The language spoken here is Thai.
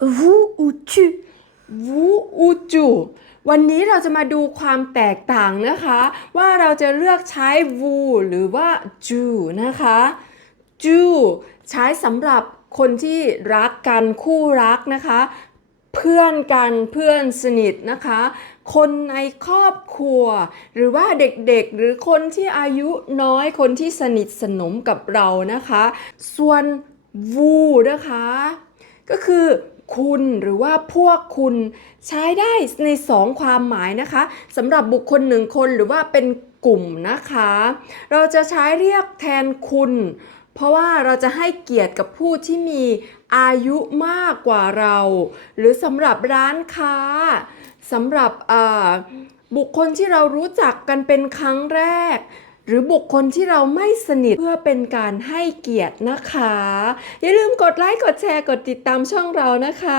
vous ou tu vous ou tu วันนี้เราจะมาดูความแตกต่างนะคะ ว่าเราจะเลือกใช้ vous หรือว่า tu นะคะ tu ใช้สำหรับคนที่รักกันคู่รักนะคะ เพื่อนกันเพื่อนสนิทนะคะ คนในครอบครัว หรือว่าเด็กๆ หรือคนที่อายุน้อยคนที่สนิทสนมกับเรานะคะ ส่วน vous นะคะ ก็คือ คุณหรือว่าพวกคุณใช้ได้ในสองความหมายนะคะสำหรับบุคคลหนึ่งคนหรือว่าเป็นกลุ่มนะคะ เราจะใช้เรียกแทนคุณ เพราะว่าเราจะให้เกียรติกับผู้ที่มีอายุมากกว่าเรา หรือสำหรับร้านค้าสำหรับบุคคลที่เรารู้จักกันเป็นครั้งแรก หรือบุคคลที่เราไม่สนิทเพื่อเป็นการให้เกียรตินะคะ อย่าลืมกดไลค์กดแชร์กดติดตามช่องเรานะคะ